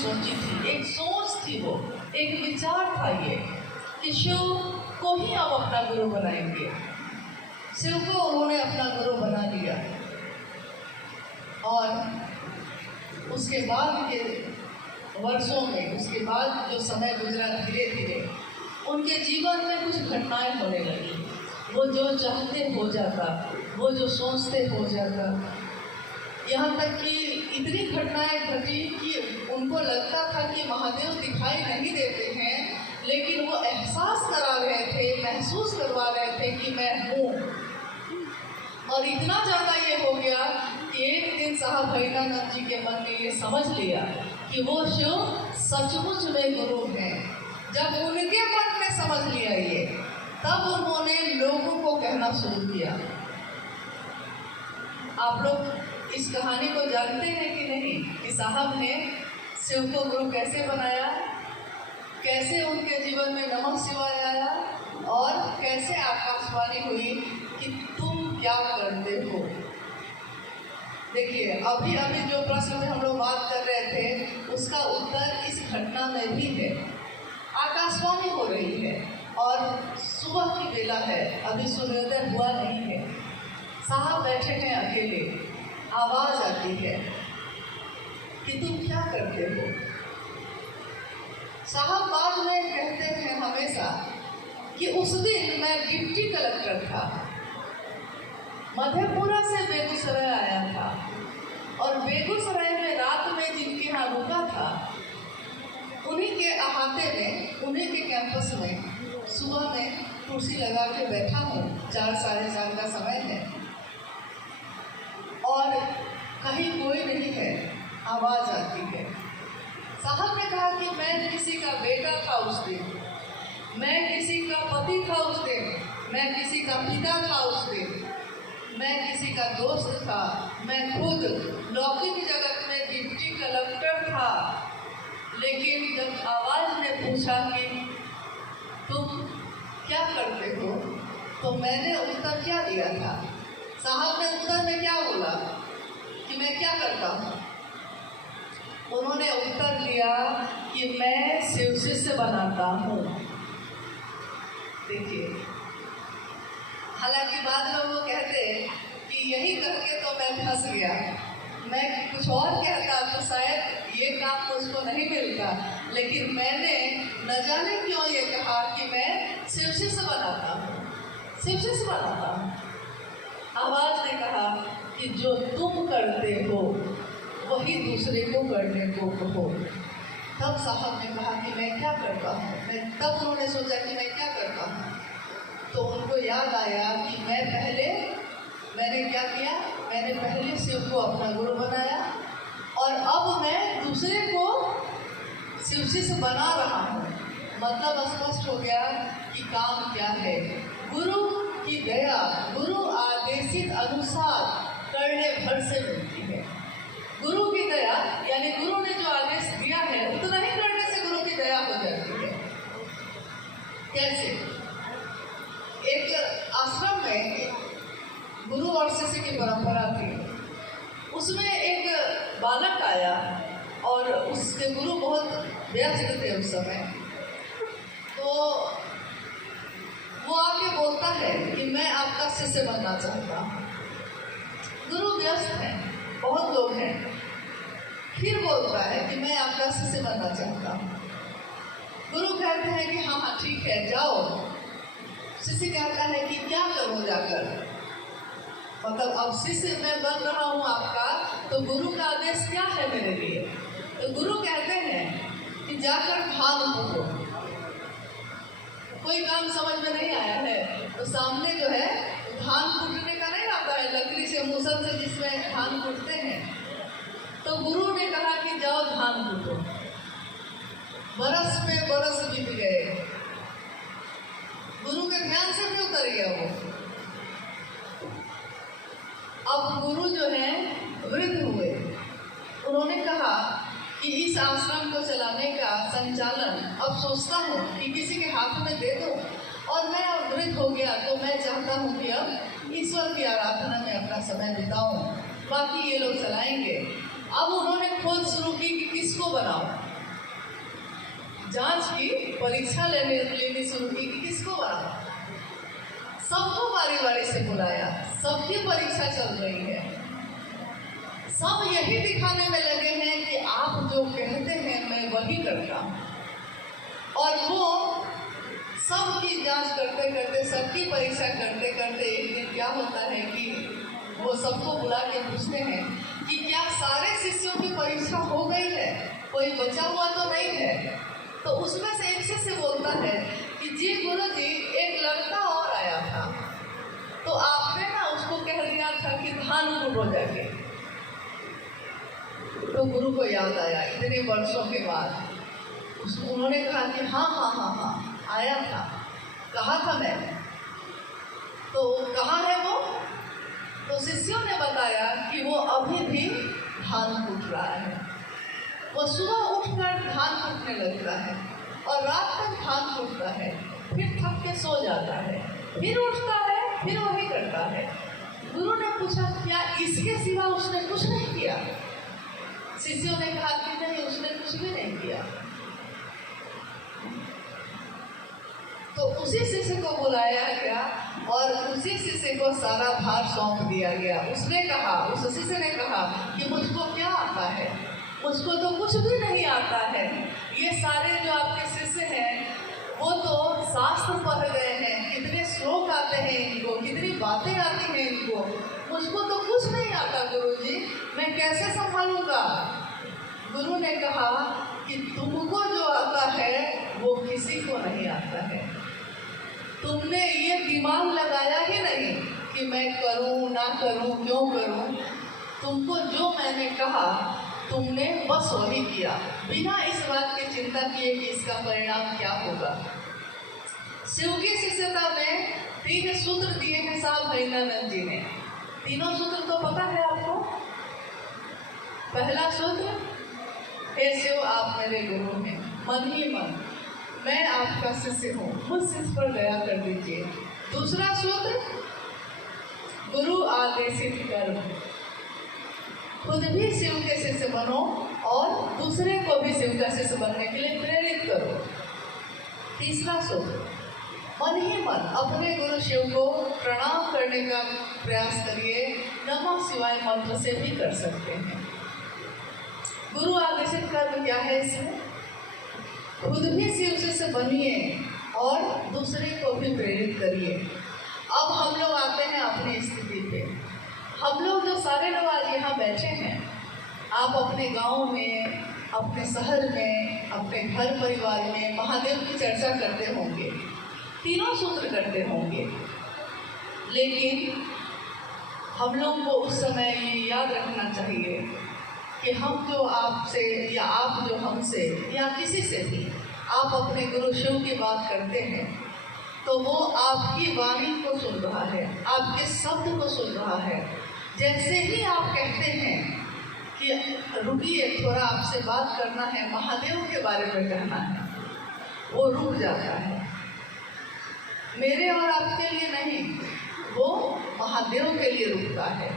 सोची थी, एक सोच थी, वो एक विचार था ये कि शिव को ही अब अपना गुरु बनाएंगे। शिव को उन्होंने अपना गुरु बना लिया और उसके बाद के वर्षों में, उसके बाद जो समय गुजरा, धीरे धीरे उनके जीवन में कुछ घटनाएं होने लगी। वो जो चाहते हो जाता, वो जो सोचते हो जाता, यहाँ तक कि इतनी घटनाएं घटी कि उनको लगता था कि महादेव दिखाई नहीं देते हैं, लेकिन वो एहसास करा रहे थे, महसूस करवा रहे थे कि मैं हूँ। और इतना ज़्यादा ये हो गया कि एक दिन साहब भैरवानंद जी के मन ने ये समझ लिया कि वो शिव सचमुच में गुरु हैं। जब उनके मन में समझ लिया ये, तब उन्होंने लोगों को कहना शुरू किया। आप लोग इस कहानी को जानते हैं कि नहीं, कि साहब ने शिव को गुरु कैसे बनाया, कैसे उनके जीवन में नमः शिवाय आया और कैसे आकाशवाणी हुई कि तुम क्या करते हो। देखिए, अभी अभी जो प्रश्न में हम लोग बात कर रहे थे, उसका उत्तर इस घटना में भी है। आकाशवाणी हो रही है और सुबह की बेला है, अभी सूर्योदय हुआ नहीं है। साहब बैठे हैं अकेले, आवाज आती है कि तुम क्या करते हो। साहब बाद में कहते हैं हमेशा कि उस दिन मैं डिप्टी कलेक्टर था, मधेपुरा से बेगूसराय आया था और बेगूसराय में रात में जिनके यहाँ रुका था, उन्हीं के अहाते में, उन्हीं के कैंपस में सुबह में कुर्सी लगा के बैठा हूँ। 4 साढ़े 4 का समय है और कहीं कोई नहीं है, आवाज आती है। साहब ने कहा कि मैं किसी का बेटा था उस दिन, मैं किसी का पति था उस दिन, मैं किसी का पिता था उस दिन, मैं किसी का दोस्त था, मैं खुद लौकिक जगत में डिप्टी कलेक्टर था। लेकिन जब आवाज ने पूछा कि तुम क्या करते हो, तो मैंने उत्तर क्या दिया था। साहब ने उत्तर में क्या बोला कि मैं क्या करता हूँ। उन्होंने उत्तर दिया कि मैं शिव शिष्य बनाता हूँ। देखिए, हालांकि बाद में वो कहते कि यही करके तो मैं फंस गया, मैं कुछ और कहता तो शायद ये काम मुझको नहीं मिलता, लेकिन मैंने न जाने क्यों ये कहा कि मैं शिव शिष्य बनाता हूँ, शिव शिष्य बनाता हूँ। आवाज ने कहा कि जो तुम करते हो वही दूसरे को करने को कहो। तब साहब ने कहा कि मैं क्या करता हूँ। तब उन्होंने सोचा कि मैं क्या करता हूँ, तो उनको याद आया कि मैंने क्या किया, मैंने पहले शिव को अपना गुरु बनाया और अब मैं दूसरे को शिव शिष्य बना रहा हूँ। मतलब स्पष्ट हो गया कि काम क्या है। गुरु की दया गुरु आदेशित अनुसार करने भर से मिलती है। गुरु की दया यानी गुरु ने जो आदेश दिया है उतना ही करने से गुरु की दया हो जाती है। कैसे? एक आश्रम में गुरु और शिष्य की परंपरा थी। उसमें एक बालक आया और उसके गुरु बहुत व्यस्त थे उस समय, तो वो आके बोलता है कि मैं आपका शिष्य बनना चाहता हूँ। गुरु व्यस्त हैं, बहुत लोग हैं, फिर बोलता है कि मैं आपका शिष्य बनना चाहता हूँ। गुरु कहते हैं कि हाँ ठीक है जाओ। शिष्य कहता है कि क्या करूँ जाकर, मतलब अब शिष्य मैं बन रहा हूँ आपका, तो गुरु का आदेश क्या है मेरे लिए। तो गुरु कहते हैं कि जाकर धान कूटो। कोई काम समझ में नहीं आया है तो सामने जो है धान कूटने का नहीं आता है, लकड़ी से मुसल से जिसमें धान कूटते हैं। तो गुरु ने कहा कि जाओ धान कूटो। बरस पे बरस बीत गए, गुरु के ध्यान से भी उतर गया वो। अब गुरु जो है वृद्ध हुए, उन्होंने कहा कि इस आश्रम को चलाने का संचालन अब सोचता हूँ कि किसी के हाथ में दे दो, और मैं अब वृद्ध हो गया तो मैं चाहता हूँ कि अब ईश्वर की आराधना में अपना समय बिताऊँ, बाकी ये लोग चलाएंगे। अब उन्होंने खोज शुरू की कि किसको बनाओ। जांच की, परीक्षा लेनी शुरू की कि किसको बना। सबको बारी बारी से बुलाया, सबकी परीक्षा चल रही है। सब यही दिखाने में लगे हैं कि आप जो कहते हैं मैं वही करता हूँ। और वो सबकी जांच करते करते, सबकी परीक्षा करते करते एक दिन क्या होता है कि वो सबको बुला के पूछते हैं कि क्या सारे शिष्यों की परीक्षा हो गई है, कोई बचा हुआ तो नहीं है। तो उसमें से एक शिष्य बोलता है कि जी गुरुजी, एक लड़का और आया था, तो आपने ना उसको कह दिया था कि धान कूटो जाके। तो गुरु को याद आया इतने वर्षों के बाद। उन्होंने कहा कि हाँ हाँ हाँ हाँ आया था, कहा था मैंने, तो कहाँ है वो। तो शिष्यों ने बताया कि वो अभी भी धान कूट रहा है। वो सुबह उठकर धान कूटने लगता है और रात तक धान कूटता है, फिर थक के सो जाता है, फिर उठता है, फिर वही करता है। गुरु ने पूछा क्या इसके सिवा उसने कुछ नहीं किया। शिष्यों ने कहा कि नहीं, उसने कुछ भी नहीं किया। तो उसी शिष्य को बुलाया गया और उसी शिष्य को सारा भार सौंप दिया गया। उसने कहा, उस शिष्य ने कहा कि मुझको क्या आता है, मुझको तो कुछ भी नहीं आता है। ये सारे जो आपके शिष्य हैं वो तो शास्त्र पढ़ गए हैं, कितने श्लोक आते हैं इनको, कितनी बातें आती हैं इनको, मुझको तो कुछ नहीं आता गुरुजी, मैं कैसे संभालूंगा। गुरु ने कहा कि तुमको जो आता है वो किसी को नहीं आता है। तुमने ये दिमाग लगाया ही नहीं कि मैं करूं ना करूं, क्यों करूं। तुमको जो मैंने कहा तुमने बस वही किया, बिना इस बात की चिंता किए कि इसका परिणाम क्या होगा। शिव की शिष्यता में 3 सूत्र दिए हैं साहब भैरवानंद जी ने। तीनों सूत्र तो पता है आपको। पहला सूत्र, हे शिव आप मेरे गुरु हैं, मन ही मन मैं आपका शिष्य हूँ, मुझ शिष्य पर दया कर दीजिए। दूसरा सूत्र, गुरु आदेशित कर्म, खुद भी शिव के शिष्य बनो और दूसरे को भी शिव का शिष्य बनने के लिए प्रेरित करो। तीसरा सूत्र, मन ही मन अपने गुरु शिव को प्रणाम करने का प्रयास करिए। नमः शिवाय मंत्र से भी कर सकते हैं। गुरु आदेशित कर्म क्या है इसमें? खुद भी शिव शिष्य बनिए और दूसरे को भी प्रेरित करिए। अब हम लोग आते हैं अपनी स्थिति पे। हम लोग जो सारे लोग आज यहाँ बैठे हैं, आप अपने गांव में, अपने शहर में, अपने घर परिवार में महादेव की चर्चा करते होंगे, तीनों सूत्र करते होंगे, लेकिन हम लोग को उस समय ये याद रखना चाहिए कि हम जो आपसे या आप जो हमसे या किसी से भी आप अपने गुरु शिव की बात करते हैं तो वो आपकी वाणी को सुन रहा है, आपके शब्द को सुन रहा है। जैसे ही आप कहते हैं कि रुकिए थोड़ा आपसे बात करना है, महादेव के बारे में कहना है, वो रुक जाता है। मेरे और आपके लिए नहीं, वो महादेव के लिए रुकता है।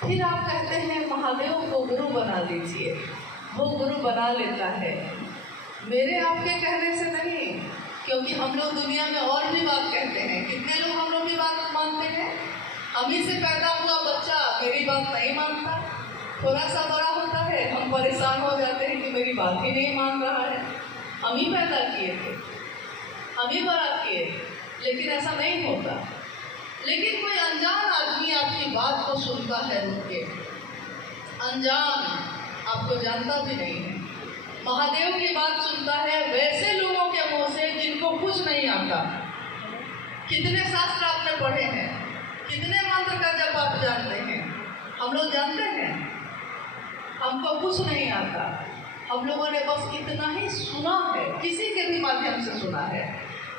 फिर आप कहते हैं महादेव को गुरु बना लीजिए, वो गुरु बना लेता है। मेरे आपके कहने से नहीं, क्योंकि हम लोग दुनिया में और भी बात कहते हैं। कितने लोग हम लोग की बात मानते हैं। अमी से पैदा हुआ बच्चा मेरी बात नहीं मानता, थोड़ा सा बड़ा होता है हम परेशान हो जाते हैं कि मेरी बात ही नहीं मान रहा है। हम ही पैदा किए थे, हम ही बड़ा किए, लेकिन ऐसा नहीं होता। लेकिन कोई अनजान आदमी आपकी बात को सुनता है रुक के, अनजान, आपको जानता भी नहीं है, महादेव की बात सुनता है वैसे लोगों के मुंह से जिनको कुछ नहीं आता। कितने शास्त्र आपने पढ़े हैं, कितने मंत्र का जप आप जानते हैं, हम लोग जानते हैं, हमको कुछ नहीं आता। हम लोगों ने बस इतना ही सुना है, किसी के भी माध्यम से सुना है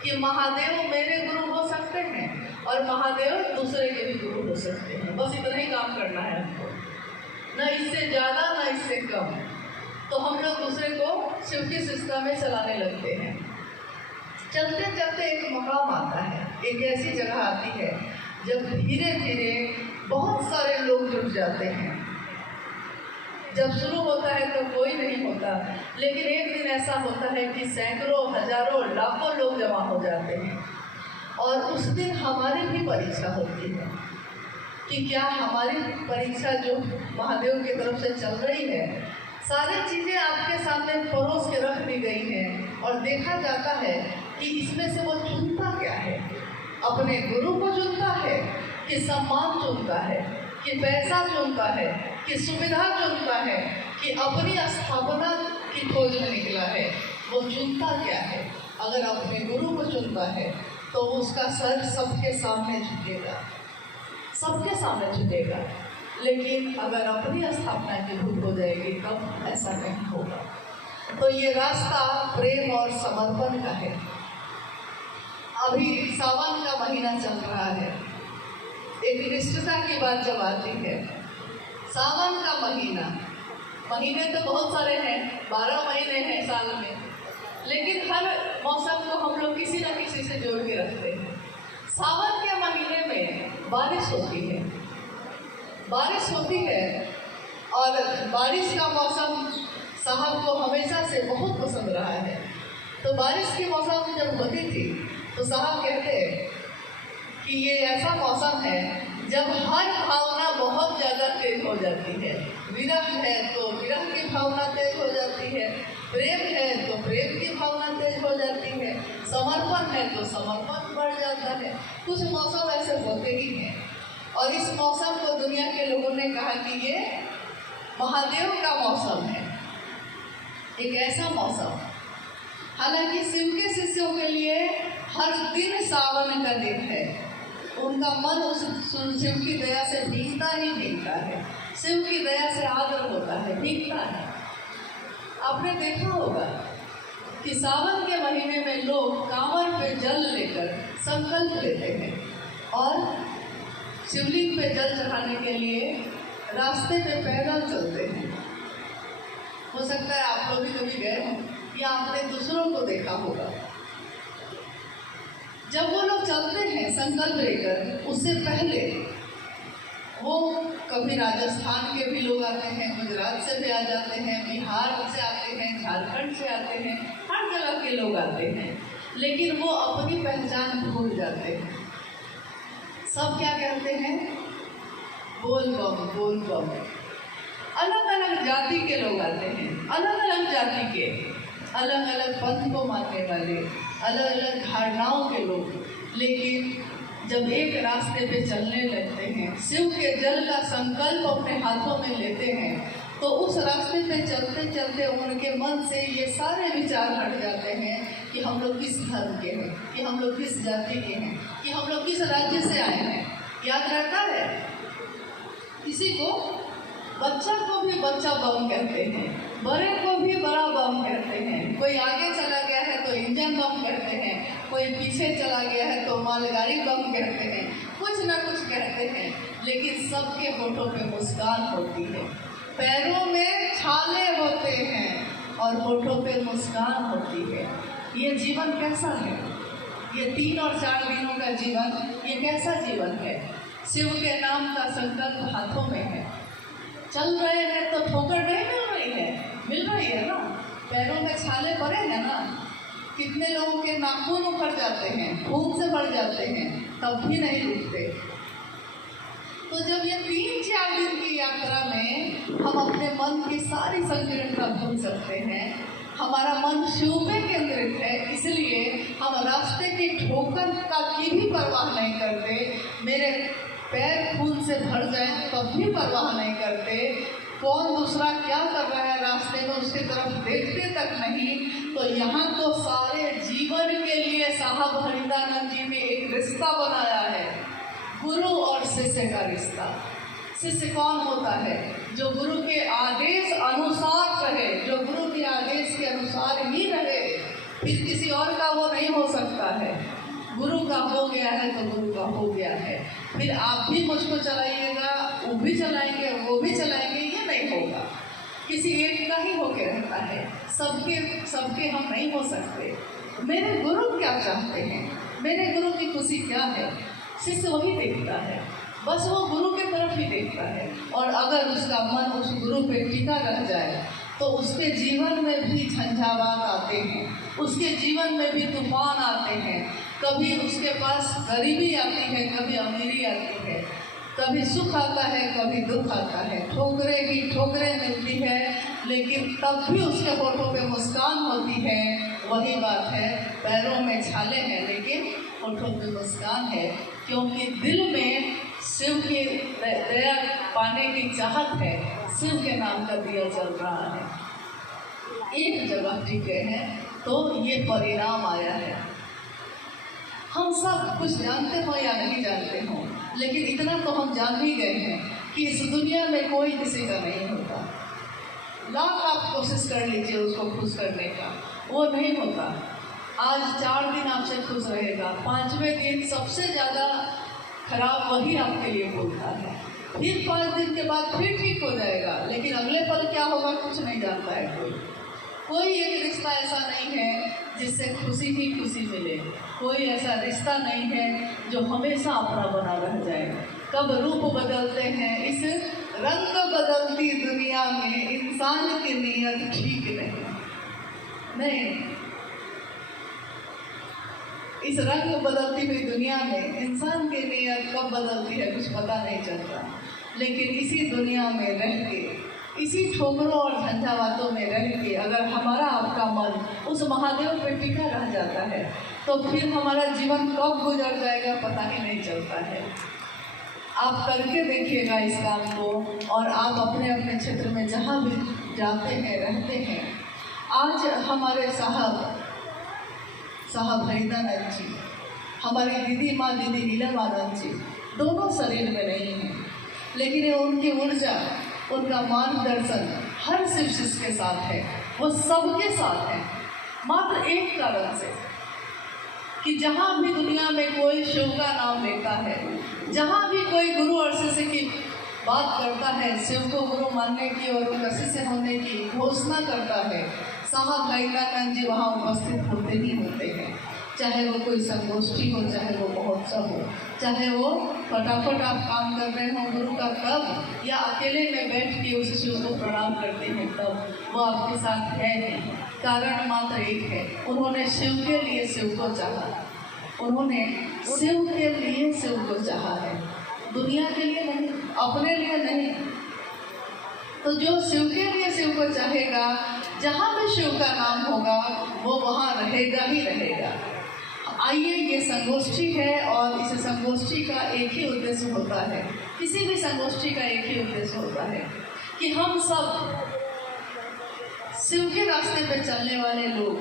कि महादेव मेरे गुरु हो सकते हैं और महादेव दूसरे के भी गुरु हो सकते हैं। बस इतना ही काम करना है हमको, न इससे ज़्यादा न इससे कम। तो हम लोग दूसरे को शिव की शिष्टता में चलाने लगते हैं। चलते चलते एक मकाम आता है, एक ऐसी जगह आती है जब धीरे धीरे बहुत सारे लोग जुट जाते हैं। जब शुरू होता है तो कोई नहीं होता, लेकिन एक दिन ऐसा होता है कि सैकड़ों, हजारों, लाखों लोग जमा हो जाते हैं और उस दिन हमारी भी परीक्षा होती है कि क्या हमारी परीक्षा जो महादेव की तरफ से चल रही है, सारी चीज़ें आपके सामने परोस के रख दी गई हैं और देखा जाता है कि इसमें से वो चुनता क्या है। अपने गुरु को चुनता है कि सम्मान चुनता है, कि पैसा चुनता है, कि सुविधा चुनता है, कि अपनी स्थापना की खोज में निकला है। वो चुनता क्या है? अगर अपने गुरु को चुनता है तो उसका सर सबके सामने झुकेगा, सबके सामने झुकेगा। लेकिन अगर अपनी स्थापना की भूल हो जाएगी तब ऐसा नहीं होगा। तो ये रास्ता प्रेम और समर्पण का है। अभी सावन का महीना चल रहा है। एक निष्ठता की बात जब आती है, सावन का महीने तो बहुत सारे हैं, 12 महीने हैं साल में, लेकिन हर मौसम को हम लोग किसी न किसी से जोड़ के रखते हैं। सावन के महीने में बारिश होती है और बारिश का मौसम साहब को हमेशा से बहुत पसंद रहा है। तो बारिश के मौसम जब होती थी तो साहब कहते कि ये ऐसा मौसम है जब हर भावना बहुत ज़्यादा तेज हो जाती है। विरह है तो विरह की भावना तेज हो जाती है, प्रेम है तो प्रेम की भावना तेज हो जाती है, समर्पण है तो समर्पण बढ़ जाता है। कुछ मौसम ऐसे होते ही हैं और इस मौसम को दुनिया के लोगों ने कहा कि ये महादेव का मौसम है, एक ऐसा मौसम। हालांकि शिव के शिष्यों के लिए हर दिन सावन का दिन है। उनका मन उस शिव की दया से भीगता ही भीगता है, शिव की दया से आदर होता है, भीगता है। आपने देखा होगा कि सावन के महीने में लोग कांवर पे जल लेकर संकल्प लेते हैं और शिवलिंग पे जल चढ़ाने के लिए रास्ते पे पैदल चलते हैं। हो सकता है आप लोग भी कभी गए हों या आपने दूसरों को देखा होगा। जब वो लोग चलते हैं संकल्प लेकर, उससे पहले वो कभी राजस्थान के भी लोग आते हैं, गुजरात से भी आ जाते हैं, बिहार से आते हैं, झारखंड से आते हैं, हर जगह के लोग आते हैं, लेकिन वो अपनी पहचान भूल जाते हैं। सब क्या कहते हैं? बोल बम, बोल बम। अलग अलग जाति के लोग आते हैं, अलग अलग जाति के, अलग अलग पंथ को मानने वाले, अलग अलग धारणाओं के लोग, लेकिन जब एक रास्ते पे चलने लगते हैं, शिव के जल का संकल्प अपने हाथों में लेते हैं, तो उस रास्ते पे चलते चलते उनके मन से ये सारे विचार हट जाते हैं कि हम लोग किस धर्म के हैं, कि हम लोग किस जाति के हैं, कि हम लोग किस राज्य से आए हैं। याद रहता है? किसी को, बच्चा को भी बच्चा बम कहते हैं, बड़े को भी बड़ा बम कहते हैं। कोई आगे चला गया है तो इंजन बम कहते हैं, कोई पीछे चला गया है तो मालगाड़ी बम कहते हैं, कुछ ना कुछ कहते हैं, लेकिन सबके होठों पे मुस्कान होती है, पैरों में छाले होते हैं और होठों पे मुस्कान होती है। ये जीवन कैसा है? ये 3 और 4 दिनों का जीवन, ये कैसा जीवन है? शिव के नाम का संकल्प हाथों में है, चल रहे हैं तो ठोकर नहीं मिल रही है, मिल रही है ना, पैरों में छाले पड़े हैं ना, कितने लोगों के नाखून उखड़ जाते हैं, खून से भर जाते हैं, तब भी नहीं रुकते। तो जब ये 3-4 दिन की यात्रा में हम अपने मन की सारी संकीर्णता भूल सकते हैं, हमारा मन शिव पे केंद्रित है, इसलिए हम रास्ते की ठोकर का की भी परवाह नहीं करते, मेरे पैर खून से भर जाए तब भी परवाह नहीं करते, कौन दूसरा क्या कर रहा है रास्ते में उसकी तरफ देखते तक नहीं। तो यहाँ तो सारे जीवन के लिए साहब हरिदानंद जी ने एक रिश्ता बनाया है, गुरु और शिष्य का रिश्ता। शिष्य कौन होता है? जो गुरु के आदेश अनुसार रहे, जो गुरु के आदेश के अनुसार ही रहे, फिर किसी और का वो नहीं हो सकता है। गुरु का हो गया है तो गुरु का हो गया है, फिर आप भी मुझको चलाइएगा, वो भी चलाएंगे, वो भी चलाएंगे, ये नहीं होगा। किसी एक का ही होके रहता है, सबके हम नहीं हो सकते। मेरे गुरु क्या चाहते हैं, मेरे गुरु की खुशी क्या है, शिष्य वही देखता है, बस वो गुरु के तरफ ही देखता है। और अगर उसका मन उस गुरु पे टिका रह जाए तो उसके जीवन में भी झंझट झंझावात आते हैं, उसके जीवन में भी तूफान आते हैं। कभी उसके पास गरीबी आती है, कभी अमीरी आती है, कभी सुख आता है, कभी दुख आता है, ठोकरें ही ठोकरें मिलती है, लेकिन तब भी उसके होठों पे मुस्कान होती है। वही बात है, पैरों में छाले हैं लेकिन होठों पे मुस्कान है, क्योंकि दिल में शिव की दया पाने की चाहत है। शिव के नाम का दिया जल रहा है। एक जगह टिके हैं तो ये परिणाम आया है। हम सब कुछ जानते हो या नहीं जानते हो, लेकिन इतना तो हम जान ही गए हैं कि इस दुनिया में कोई किसी का नहीं होता। लाख आप कोशिश कर लीजिए उसको खुश करने का, वो नहीं होता। आज 4 दिन आपसे खुश रहेगा, 5वें दिन सबसे ज़्यादा खराब वही आपके लिए बोलता है। फिर 5 दिन के बाद फिर ठीक हो जाएगा, लेकिन अगले पल क्या होगा कुछ नहीं जानता है कोई एक रिश्ता ऐसा नहीं है जिससे खुशी ही खुशी मिले। कोई ऐसा रिश्ता नहीं है जो हमेशा अपना बना रह जाए। कब रूप बदलते हैं, इस रंग बदलती दुनिया में इंसान की नीयत ठीक नहीं। इस रंग बदलती हुई दुनिया में इंसान की नीयत कब बदलती है कुछ पता नहीं चलता। लेकिन इसी दुनिया में रह के, इसी ठोकरों और झंझावातों में रह के अगर हमारा आपका मन उस महादेव पे टिका रह जाता है तो फिर हमारा जीवन कब गुजर जाएगा पता ही नहीं चलता है। आप करके देखिएगा इस काम को, और आप अपने अपने क्षेत्र में जहाँ भी जाते हैं रहते हैं। आज हमारे साहब हरिदानंद जी, हमारी दीदी माँ दीदी नीलमानंद जी दोनों शरीर में नहीं हैं, लेकिन ये उनकी ऊर्जा, उनका मार्गदर्शन हर शिष्य के साथ है। वो सबके साथ है, मात्र एक कारण से कि जहाँ भी दुनिया में कोई शिव का नाम लेता है, जहाँ भी कोई गुरु और शिष्य की बात करता है, शिव को गुरु मानने की और उनका शिष्य होने की घोषणा करता है, साहब हरिदानंद जी वहाँ उपस्थित होते ही होते हैं। चाहे वो कोई संगोष्ठी हो, चाहे वो महोत्सव हो, चाहे वो फटाफट आप काम कर रहे हो गुरु का तब, या अकेले में बैठ के उस शिव को प्रणाम करते हैं तब, वो आपके साथ है नहीं। कारण मात्र एक है, उन्होंने शिव के लिए शिव को चाहा, उन्होंने शिव के लिए शिव को चाहा है, दुनिया के लिए नहीं, अपने लिए नहीं। तो जो शिव के लिए शिव को चाहेगा, जहाँ भी शिव का नाम होगा वो वहाँ रहेगा ही रहेगा। आइए, ये संगोष्ठी है और इस संगोष्ठी का एक ही उद्देश्य होता है, किसी भी संगोष्ठी का एक ही उद्देश्य होता है कि हम सब शिव के रास्ते पे चलने वाले लोग,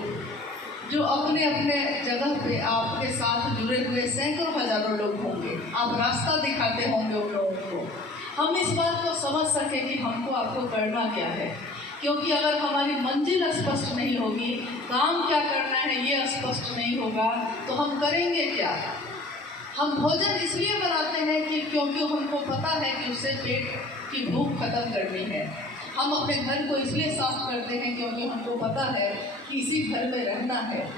जो अपने अपने जगह पे आपके साथ जुड़े हुए सैकड़ों हजारों लोग होंगे, आप रास्ता दिखाते होंगे उन लोगों को, हम इस बात को समझ सके कि हमको आपको करना क्या है। क्योंकि अगर हमारी मंजिल स्पष्ट नहीं होगी, काम क्या करना है ये स्पष्ट नहीं होगा, तो हम करेंगे क्या। हम भोजन इसलिए बनाते हैं कि क्योंकि हमको पता है कि उससे पेट की भूख खत्म करनी है। हम अपने घर को इसलिए साफ करते हैं क्योंकि हमको पता है कि इसी घर में रहना है।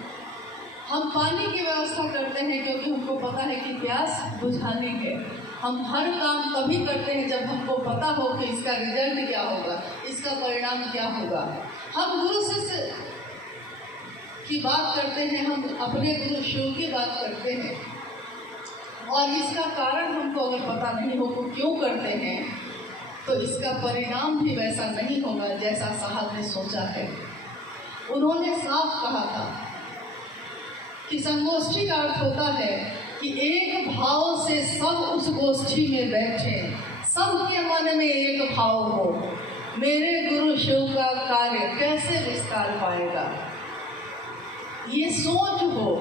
हम पानी की व्यवस्था करते हैं क्योंकि हमको पता है कि प्यास बुझानी है। हम हर काम तभी करते हैं जब हमको पता हो कि इसका रिजल्ट क्या होगा, इसका परिणाम क्या होगा। हम गुरु शिष्य की बात करते हैं, हम अपने गुरु शिव की बात करते हैं, और इसका कारण हमको अगर पता नहीं हो तो क्यों करते हैं, तो इसका परिणाम भी वैसा नहीं होगा जैसा साहब ने सोचा है। उन्होंने साफ कहा था कि संगोष्ठी का अर्थ होता है कि एक भाव से सब उस गोष्ठी में बैठे, सबके मन में एक भाव हो, मेरे गुरु शिव का कार्य कैसे विस्तार पाएगा, ये सोच हो,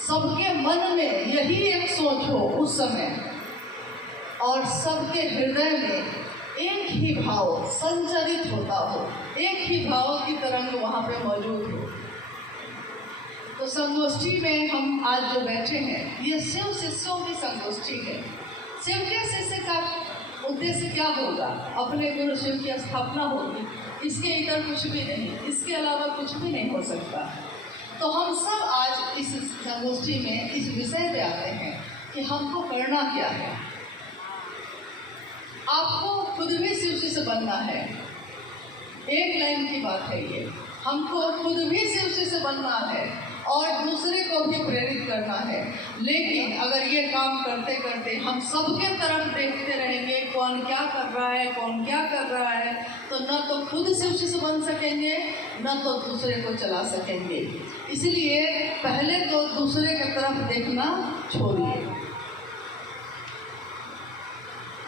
सबके मन में यही एक सोच हो उस समय, और सबके हृदय में एक ही भाव संचरित होता हो, एक ही भाव की तरंग वहाँ पे मौजूद हो। तो संगोष्ठी में हम आज जो बैठे हैं, ये शिव शिष्यों की संगोष्ठी है। शिव के शिष्य का उद्देश्य क्या होगा, अपने गुरु शिव की स्थापना होगी, इसके इतर कुछ भी नहीं, इसके अलावा कुछ भी नहीं हो सकता। तो हम सब आज इस संगोष्ठी में इस विषय पे आते हैं कि हमको करना क्या है। आपको खुद भी शिव शिष्य बनना है। एक लाइन की बात है ये, हमको खुद भी शिव से बनना है और दूसरे को भी प्रेरित करना है। लेकिन अगर ये काम करते करते हम सबके तरफ देखते रहेंगे कौन क्या कर रहा है, कौन क्या कर रहा है, तो न तो खुद शिव से बन सकेंगे, न तो दूसरे को चला सकेंगे। इसलिए पहले तो दूसरे की तरफ देखना छोड़िए।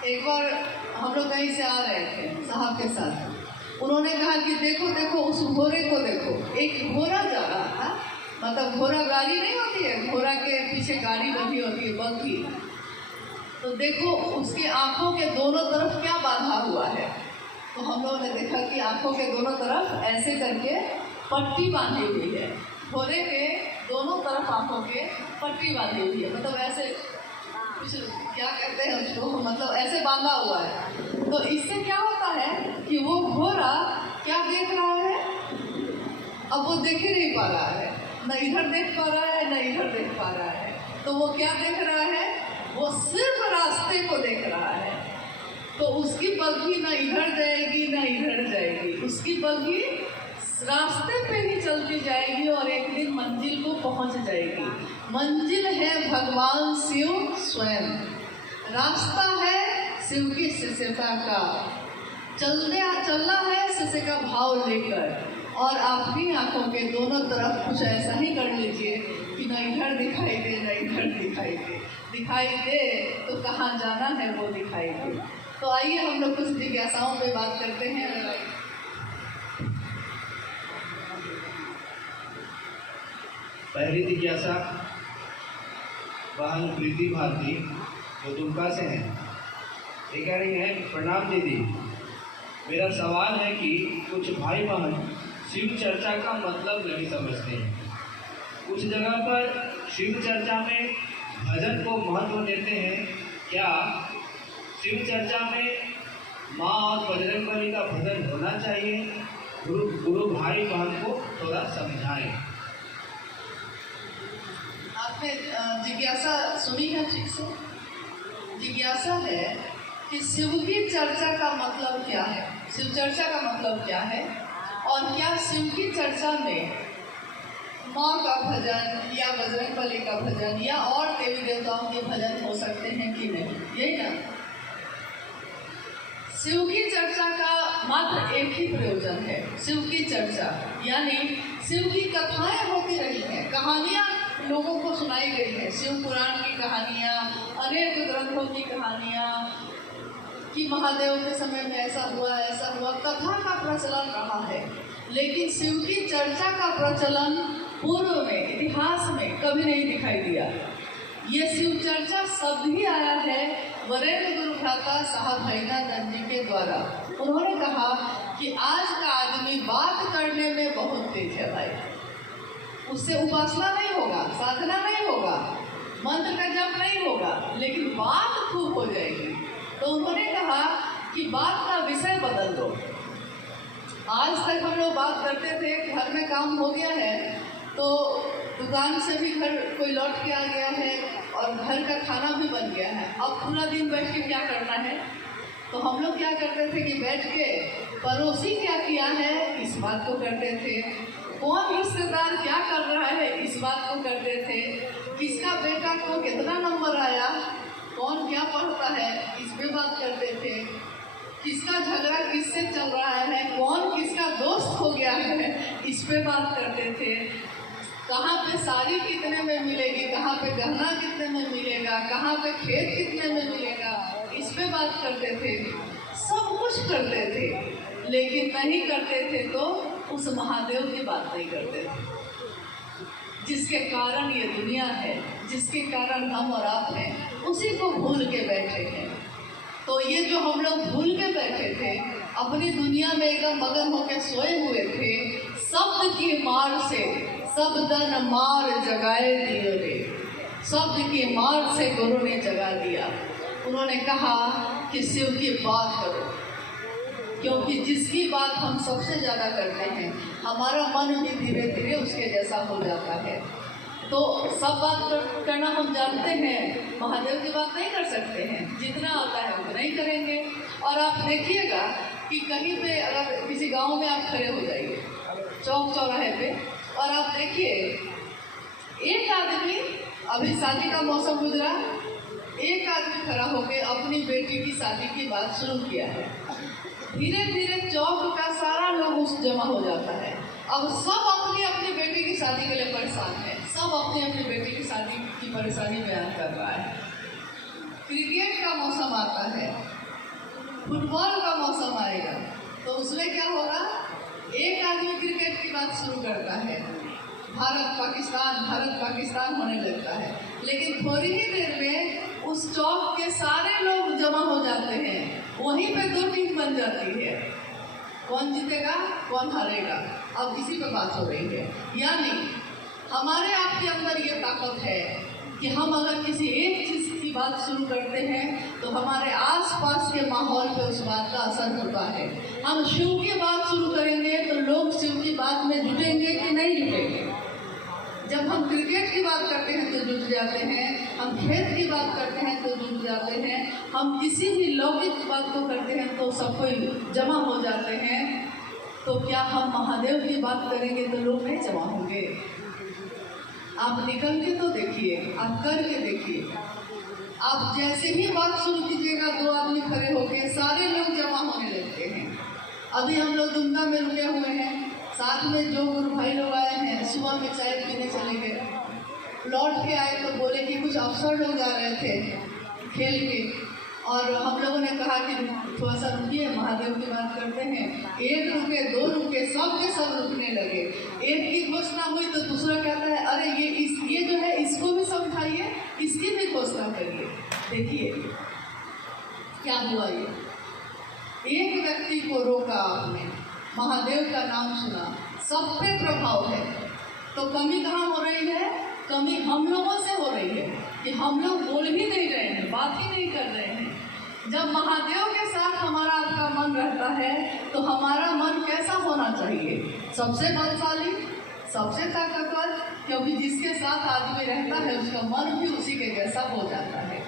एक बार हम लोग कहीं से आ रहे थे साहब के साथ, उन्होंने कहा कि देखो देखो उस घोड़े को देखो। एक घोड़ा जा रहा था, मतलब घोड़ा गाड़ी नहीं होती है, घोड़ा के पीछे गाड़ी लगी होती है बग्घी, तो देखो उसके आंखों के दोनों तरफ क्या बांधा हुआ है। तो हम लोगों ने देखा कि आंखों के दोनों तरफ ऐसे करके पट्टी बांधी हुई है, घोड़े के दोनों तरफ आंखों के पट्टी बांधी हुई है, मतलब ऐसे कुछ क्या कहते हैं उसको, मतलब ऐसे बांधा हुआ है। तो इससे क्या होता है कि वो घोड़ा क्या देख रहा है, अब वो देख ही नहीं पा रहा है, न इधर देख पा रहा है न इधर देख पा रहा है। तो वो क्या देख रहा है, वो सिर्फ रास्ते को देख रहा है। तो उसकी बग्घी न इधर जाएगी न इधर जाएगी, उसकी बग्घी रास्ते पे ही चलती जाएगी और एक दिन मंजिल को पहुंच जाएगी। मंजिल है भगवान शिव स्वयं, रास्ता है शिव की शिष्यता का, चलना है शिष्य का भाव लेकर। और अपनी आंखों के दोनों तरफ कुछ ऐसा ही कर लीजिए कि न इधर दिखाई दे न इधर दिखाई दे तो कहाँ जाना है वो दिखाई दे। तो आइए हम लोग कुछ जिज्ञासाओं पे बात करते हैं। पहली जिज्ञासा बहन प्रीति भारती जो दुमका से हैं, ये कह रही है, प्रणाम दीदी, मेरा सवाल है कि कुछ भाई बहन शिव चर्चा का मतलब नहीं समझते हैं। कुछ जगह पर शिव चर्चा में भजन को महत्व देते हैं, क्या शिव चर्चा में माँ और बजरंगबली का भजन होना चाहिए? गुरु भाई बहन को थोड़ा समझाएं। आपने जिज्ञासा सुनी है ठीक से? जिज्ञासा है कि शिव की चर्चा का मतलब क्या है, शिव चर्चा का मतलब क्या है, और क्या शिव की चर्चा में माँ का भजन या बजरंगबली का भजन या और देवी देवताओं के भजन हो सकते हैं कि नहीं, यही ना। शिव की चर्चा का मात्र एक ही प्रयोजन है, शिव की चर्चा, यानी शिव की कथाएं होती रही हैं, कहानियां लोगों को सुनाई गई है, शिव पुराण की कहानियां, अनेक ग्रंथों की कहानियां कि महादेव के समय में ऐसा हुआ, कथा का प्रचलन रहा है। लेकिन शिव की चर्चा का प्रचलन पूर्व में इतिहास में कभी नहीं दिखाई दिया। ये शिव चर्चा शब्द ही आया है वरेण्य गुरु भ्राता साहब भैरनाथ जी के द्वारा। उन्होंने कहा कि आज का आदमी बात करने में बहुत तेज है भाई, उससे उपासना नहीं होगा, साधना नहीं होगा, मंत्र का जप नहीं होगा, लेकिन बात खूब हो जाएगी। तो उन्होंने कहा कि बात का विषय बदल दो। आज तक हम लोग बात करते थे, घर में काम हो गया है तो दुकान से भी घर कोई लौट के आ गया है और घर का खाना भी बन गया है, अब पूरा दिन बैठ के क्या करना है। तो हम लोग क्या करते थे कि बैठ के पड़ोसी क्या किया है इस बात को करते थे, कौन रिश्तेदार क्या कर रहा है इस बात को करते थे, किसका बेटा को कितना नंबर आया, कौन क्या पढ़ता है इस पे बात करते थे, किसका झगड़ा किससे चल रहा है, कौन किसका दोस्त हो गया है इस पे बात करते थे, कहाँ पे साड़ी कितने में मिलेगी, कहाँ पे गहना कितने में मिलेगा, कहाँ पे खेत कितने में मिलेगा, इस पे बात करते थे। सब कुछ करते थे, लेकिन नहीं करते थे तो उस महादेव की बात नहीं करते थे जिसके कारण ये दुनिया है, जिसके कारण हम और आप हैं, उसी को भूल के बैठे हैं। तो ये जो हम लोग भूल के बैठे थे, अपनी दुनिया में एकदम मगन होकर सोए हुए थे, शब्द की मार से शब्दन मार जगाए दिए रे, शब्द की मार से गुरु ने जगा दिया। उन्होंने कहा कि शिव की बात करो, क्योंकि जिसकी बात हम सबसे ज़्यादा करते हैं हमारा मन भी धीरे धीरे उसके जैसा हो जाता है। तो सब बात करना हम जानते हैं, महादेव की बात नहीं कर सकते हैं, जितना आता है उतना ही करेंगे। और आप देखिएगा कि कहीं पे अगर किसी गांव में आप खड़े हो जाइए, चौक चौराहे पे, और आप देखिए एक आदमी, अभी शादी का मौसम गुजरा, एक आदमी खड़ा होकर अपनी बेटी की शादी की बात शुरू किया है। धीरे धीरे चौक का सारा लोग उस जमा हो जाता है। अब सब अपनी अपनी बेटी की शादी के लिए परेशान है, सब अपनी अपनी बेटी की शादी की परेशानी बयान कर रहा है। क्रिकेट का मौसम आता है, फुटबॉल का मौसम आएगा, तो उसमें क्या होगा, एक आदमी क्रिकेट की बात शुरू करता है, भारत पाकिस्तान होने लगता है, लेकिन थोड़ी ही देर में उस चौक के सारे लोग जमा हो जाते हैं, वहीं पे दो टीम बन जाती है, कौन जीतेगा कौन हारेगा, अब इसी पे बात हो रही है। यानी हमारे आपके अंदर ये ताकत है कि हम अगर किसी एक चीज की बात शुरू करते हैं तो हमारे आसपास के माहौल पे उस बात का असर होता है। हम शिव की बात शुरू करेंगे तो लोग शिव की बात में जुटेंगे कि नहीं जुटेंगे। जब हम क्रिकेट की बात करते हैं तो जुट जाते हैं, हम खेत की बात करते हैं तो जुट जाते हैं, हम किसी भी लौकिक बात को करते हैं तो सब कोई जमा हो जाते हैं। तो क्या हम महादेव की बात करेंगे तो लोग नहीं जमा होंगे? आप निकल के तो देखिए, आप करके देखिए, आप जैसे ही बात शुरू कीजिएगा दो आदमी खड़े होके सारे लोग जमा होने लगते हैं। अभी हम लोग दुमका में रुके हुए हैं, साथ में जो गुरु भाई लोग आए हैं, सुबह में चाय पीने चले गए, लौट के आए तो बोले कि कुछ अफसर लोग जा रहे थे खेल के, और हम लोगों ने कहा कि थोड़ा सा रुकिए, महादेव की बात करते हैं। एक रुके, दो रुके, सब के सब रुकने लगे। एक की घोषणा हुई तो दूसरा कहता है अरे ये जो है इसको भी समझाइए, इसकी भी घोषणा करिए। देखिए क्या हुआ, ये एक व्यक्ति को रोका आपने, महादेव का नाम सुना, सब पे प्रभाव है। तो कमी कहाँ हो रही है? कमी हम लोगों से हो रही है कि हम लोग बोल ही नहीं रहे हैं, बात ही नहीं कर रहे हैं। जब महादेव के साथ हमारा आपका मन रहता है तो हमारा मन कैसा होना चाहिए? सबसे बलशाली, सबसे ताकतवर, क्योंकि जिसके साथ आदमी रहता है उसका मन भी उसी के जैसा हो जाता है।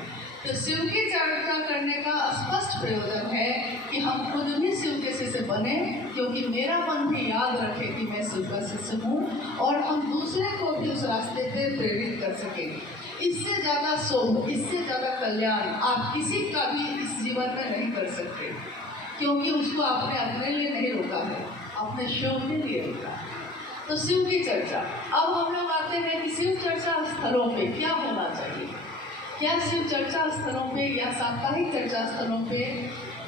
तो शिव की चर्चा करने का स्पष्ट प्रयोजन है कि हम खुद भी शिव के शिष्य बने, क्योंकि मेरा मन भी याद रखे कि मैं शिव का शिष्य हूँ, और हम दूसरे को भी उस रास्ते पे प्रेरित कर सकें। इससे ज़्यादा शुभ, इससे ज़्यादा कल्याण आप किसी का भी इस जीवन में नहीं कर सकते, क्योंकि उसको आपने अपने लिए नहीं रोका है, अपने शिव के लिए रोका है। तो शिव की चर्चा, अब हम लोग आते हैं कि शिव चर्चा स्थलों पे क्या होना चाहिए। क्या शिव चर्चा स्थलों पे या साप्ताहिक चर्चा स्थलों पे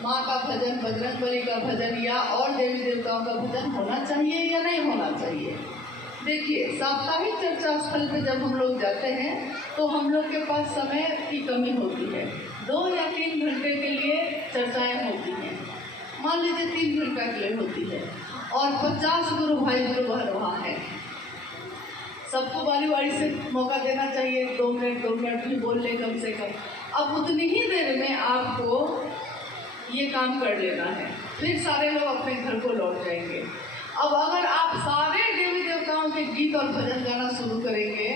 माँ का भजन, बजरंगबली का भजन या और देवी देवताओं का भजन होना चाहिए या नहीं होना चाहिए? देखिए, साप्ताहिक चर्चा स्थल पे जब हम लोग जाते हैं तो हम लोग के पास समय की कमी होती है, 2 या 3 घंटे के लिए चर्चाएं होती हैं, मान लीजिए 3 घंटा के लिए होती है, और 50 गुरु भाई गुरु बहन वहाँ है। सबको बारी बारी से मौका देना चाहिए, 2 मिनट भी बोल ले कम से कम। अब उतनी ही देर में आपको ये काम कर लेना है, फिर सारे लोग अपने घर को लौट जाएंगे। अब अगर आप सारे देवी देवताओं के गीत और भजन गाना शुरू करेंगे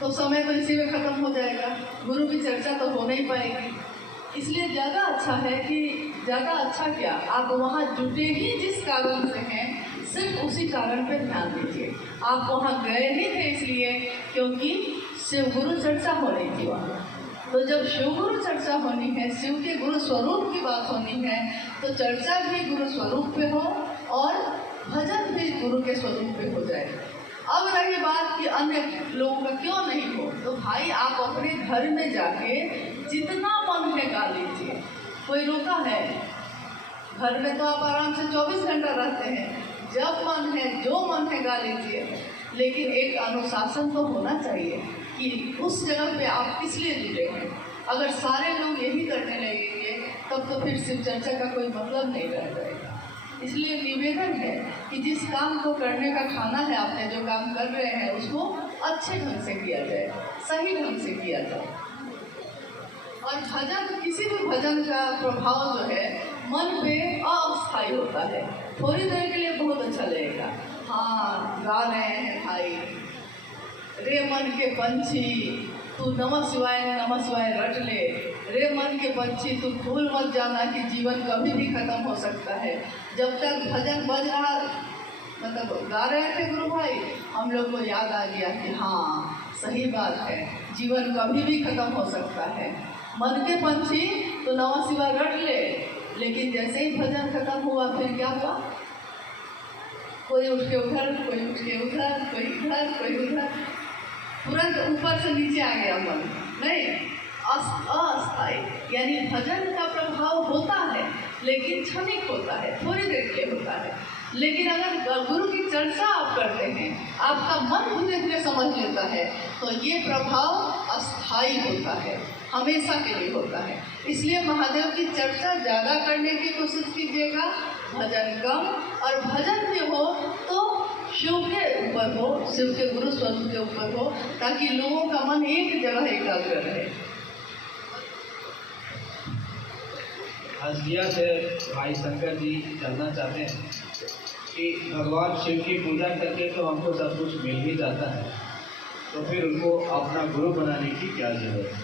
तो समय तो इसी में खत्म हो जाएगा, गुरु की चर्चा तो हो नहीं पाएगी। इसलिए ज़्यादा अच्छा है कि ज़्यादा अच्छा क्या, आप वहाँ जुटे ही जिस कारण से हैं सिर्फ उसी कारण पे ध्यान दीजिए। आप वहाँ गए ही थे इसलिए क्योंकि शिव गुरु चर्चा हो रही थी वहाँ। तो जब शिव गुरु चर्चा होनी है, शिव के गुरु स्वरूप की बात होनी है, तो चर्चा भी गुरु स्वरूप पे हो और भजन भी गुरु के स्वरूप पे हो जाए। अब रही बात कि अन्य लोगों का क्यों नहीं हो, तो भाई आप अपने घर में जाके जितना मन है गा लीजिए, कोई रोका है? घर में तो आप आराम से 24 घंटा रहते हैं, जब मन है जो मन है गा लीजिए, लेकिन एक अनुशासन तो होना चाहिए कि उस जगह पे आप किस लिए जुड़े हैं। अगर सारे लोग यही करने लगेंगे तब तो फिर शिव चर्चा का कोई मतलब नहीं रह जाएगा। इसलिए निवेदन है कि जिस काम को करने का ठाना है, आपने जो काम कर रहे हैं उसको अच्छे ढंग से किया जाए, सही ढंग से किया जाए। और भजन, किसी भी भजन का प्रभाव जो है मन पे अस्थायी होता है, थोड़ी देर के लिए बहुत अच्छा लगेगा, हाँ गा रहे हैं भाई, रे मन के पंछी तू नमः शिवाय रट ले, रे मन के पंछी तू भूल मत जाना कि जीवन कभी भी खत्म हो सकता है। जब तक भजन बज रहा मतलब गा रहे थे गुरु भाई, हम लोग को याद आ गया कि हाँ सही बात है, जीवन कभी भी खत्म हो सकता है। मन के पंछी तो नवा सिवा रट ले, लेकिन जैसे ही भजन खत्म हुआ फिर क्या हुआ? कोई उठ के उधर, कोई उठ के उधर, कोई इधर, कोई उधर, तुरंत ऊपर से नीचे आ गया मन। नहीं, अस्थायी यानी भजन का प्रभाव होता है लेकिन क्षणिक होता है, थोड़ी देर के होता है। लेकिन अगर गुरु की चर्चा आप करते हैं, आपका मन धीरे धीरे समझ लेता है, तो ये प्रभाव अस्थायी होता है, हमेशा के लिए होता है। इसलिए महादेव की चर्चा ज़्यादा करने की कोशिश कीजिएगा, भजन कम, और भजन भी हो तो शिव के ऊपर हो, शिव के गुरु स्वरूप के ऊपर हो, ताकि लोगों का मन एक जगह एकाग्र रहे। हसिया से भाई शंकर जी जानना चाहते हैं कि भगवान शिव की पूजा करके तो हमको सब कुछ मिल ही जाता है, तो फिर उनको अपना गुरु बनाने की क्या जरूरत है?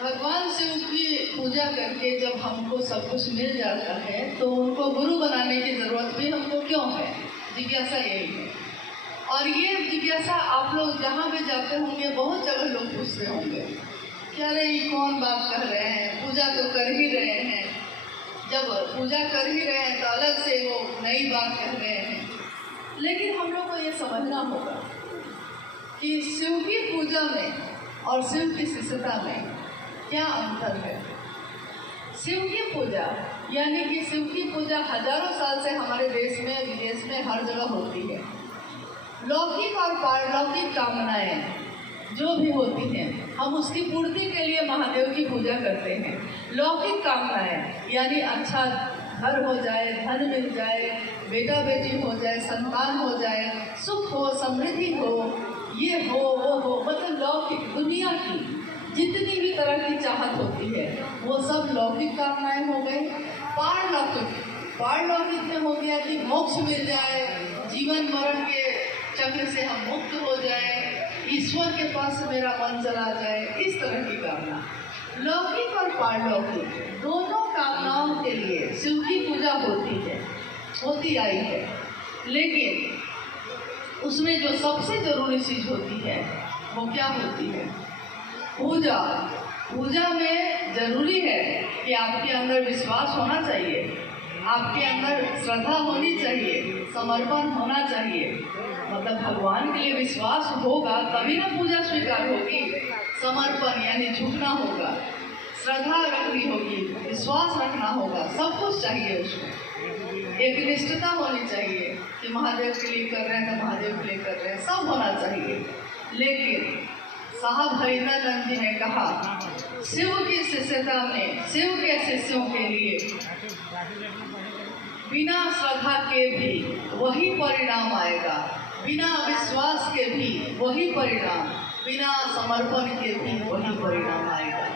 भगवान शिव की पूजा करके जब हमको सब कुछ मिल जाता है तो उनको गुरु बनाने की जरूरत भी हमको क्यों है? जिज्ञासा यही है। और ये जिज्ञासा आप लोग जहाँ भी जाते होंगे, बहुत जगह लोग पूछते होंगे क्या रे ये कौन बात कह रहे हैं, पूजा तो कर ही रहे हैं। जब पूजा कर ही रहे हैं तो अलग से वो नई बात कह रहे हैं। लेकिन हम लोग को ये समझना होगा कि शिव की पूजा में और शिव की शिष्यता में क्या अंतर है। शिव की पूजा यानी कि शिव की पूजा हजारों साल से हमारे देश में, विदेश में हर जगह होती है। लौकिक और पारलौकिक कामनाएं जो भी होती हैं, हम उसकी पूर्ति के लिए महादेव की पूजा करते हैं। लौकिक कामनाएं यानी अच्छा घर हो जाए, धन मिल जाए, बेटा बेटी हो जाए, संतान हो जाए, सुख हो, समृद्धि हो, ये हो वो हो, मतलब लौकिक दुनिया की जितनी भी तरह की चाहत होती है वो सब लौकिक कामनाएं हो गई। पारलौकिक में हो गया कि मोक्ष मिल जाए, जीवन मरण के चक्र से हम मुक्त हो जाए, ईश्वर के पास मेरा मन चला जाए, इस तरह की कामना। लौकिक और पारलौकिक दोनों कामनाओं के लिए शिव की पूजा होती आई है। लेकिन उसमें जो सबसे जरूरी चीज होती है वो क्या होती है? पूजा। पूजा में जरूरी है कि आपके अंदर विश्वास होना चाहिए, आपके अंदर श्रद्धा होनी चाहिए, समर्पण होना चाहिए। मतलब भगवान के लिए विश्वास होगा तभी ना पूजा स्वीकार होगी। समर्पण यानी झुकना होगा, श्रद्धा रखनी होगी, विश्वास रखना होगा, सब कुछ चाहिए उसमें। एक निष्ठता होनी चाहिए कि महादेव के लिए कर रहे हैं तो महादेव के लिए कर रहे हैं, सब होना चाहिए। लेकिन साहब हरिंदर जी ने कहा शिव की शिष्यता में, शिव के शिष्यों के लिए बिना श्रद्धा के भी वही परिणाम आएगा, बिना विश्वास के भी वही परिणाम, बिना समर्पण के भी वही परिणाम आएगा।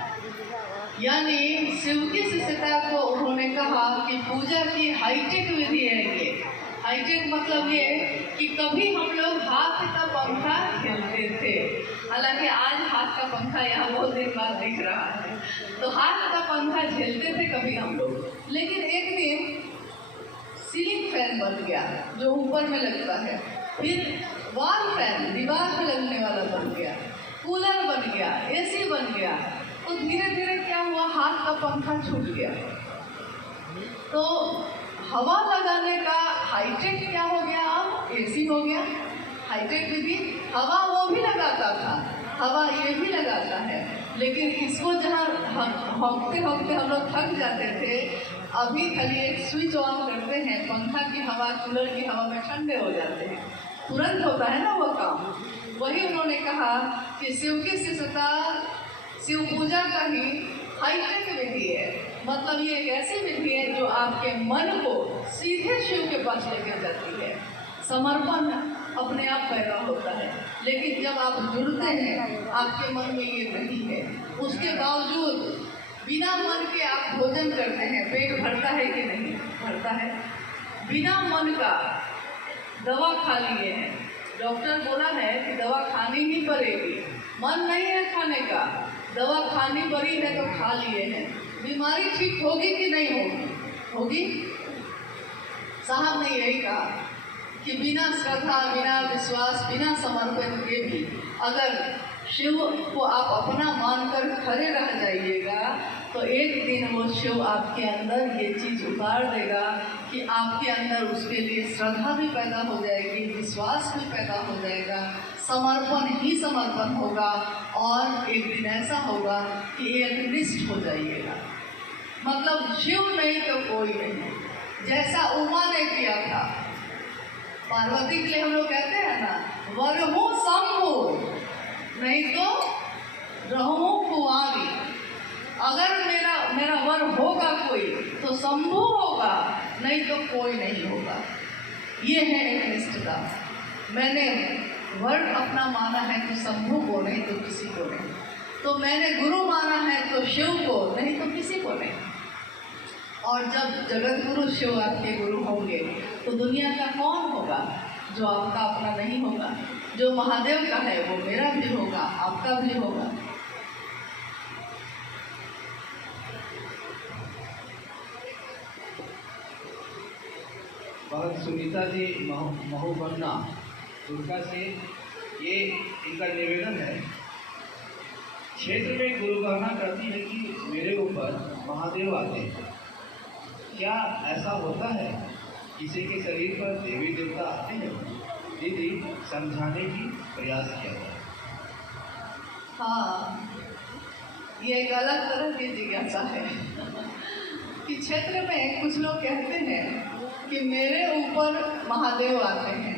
यानी शिव की शिष्यता को उन्होंने कहा कि पूजा की हाईटेक विधि है ये। हाईटेक मतलब ये कि कभी हम लोग हाथ का पंखा खेलते थे, हालांकि आज हाथ का पंखा यहाँ बहुत दिन बाद दिख रहा है, तो हाथ का पंखा झेलते थे कभी हम लोग। लेकिन एक दिन सीलिंग फैन बन गया जो ऊपर में लगता है, फिर वॉल फैन दीवार पे लगने वाला बन गया, कूलर बन गया, एसी बन गया। तो धीरे धीरे क्या हुआ, हाथ का पंखा छूट गया। तो हवा लगाने का हाईटेक क्या हो गया, अब एसी हो गया। हाईटेक विधि हवा वो भी लगाता था, हवा ये भी लगाता है, लेकिन इसको जहाँ हफ्ते हम लोग थक जाते थे, अभी खाली एक स्विच ऑन करते हैं, पंखा की हवा, कूलर की हवा में ठंडे हो जाते हैं, तुरंत होता है ना वो काम। वही उन्होंने कहा कि शिव की शिष्यता शिव पूजा का ही हाईटेक विधि है। मतलब ये एक ऐसी विधि है जो आपके मन को सीधे शिव के पास लेकर जाती है। समर्पण अपने आप पैदा होता है, लेकिन जब आप जुड़ते हैं आपके मन में ये नहीं है, उसके बावजूद बिना मन के आप भोजन करते हैं, पेट भरता है कि नहीं भरता है? बिना मन का दवा खा लिए हैं, डॉक्टर बोला है कि दवा खानी ही पड़ेगी, मन नहीं है खाने का, दवा खानी पड़ी है तो खा लिए हैं। बीमारी ठीक होगी कि नहीं होगी? होगी। साहब ने यही कहा कि बिना श्रद्धा, बिना विश्वास, बिना समर्पण के भी अगर शिव को आप अपना मानकर खड़े रह जाइएगा तो एक दिन वो शिव आपके अंदर ये चीज उतार देगा कि आपके अंदर उसके लिए श्रद्धा भी पैदा हो जाएगी, विश्वास भी पैदा हो जाएगा, समर्पण ही समर्पण होगा और एक दिन ऐसा होगा कि एक निष्ठ हो जाइएगा। मतलब शिव नहीं तो कोई नहीं, जैसा उमा ने किया था। पार्वती के लिए हम लोग कहते हैं ना, वरहु शंभु नहीं तो रहूं कुंवारी। अगर मेरा वर होगा कोई तो शंभु होगा, नहीं तो कोई नहीं होगा। ये है एक निष्ठता। मैंने वर अपना माना है तो शंभु को, नहीं तो किसी को नहीं। तो मैंने गुरु माना है तो शिव को, नहीं तो किसी को नहीं। और जब जगत गुरु शिव आपके गुरु होंगे तो दुनिया का कौन होगा जो आपका अपना नहीं होगा? जो महादेव का है वो मेरा भी होगा, आपका भी होगा। भगत सुनीता जी महुबन्ना दुर्गा से ये इनका निवेदन है। क्षेत्र में गुरु कहना करती है कि मेरे ऊपर महादेव आते हैं। क्या ऐसा होता है? किसी के शरीर पर देवी देवता आते हैं? दीदी समझाने की प्रयास किया है। हाँ, ये एक अलग तरह की जिज्ञासा है कि क्षेत्र में कुछ लोग कहते हैं कि मेरे ऊपर महादेव आते हैं।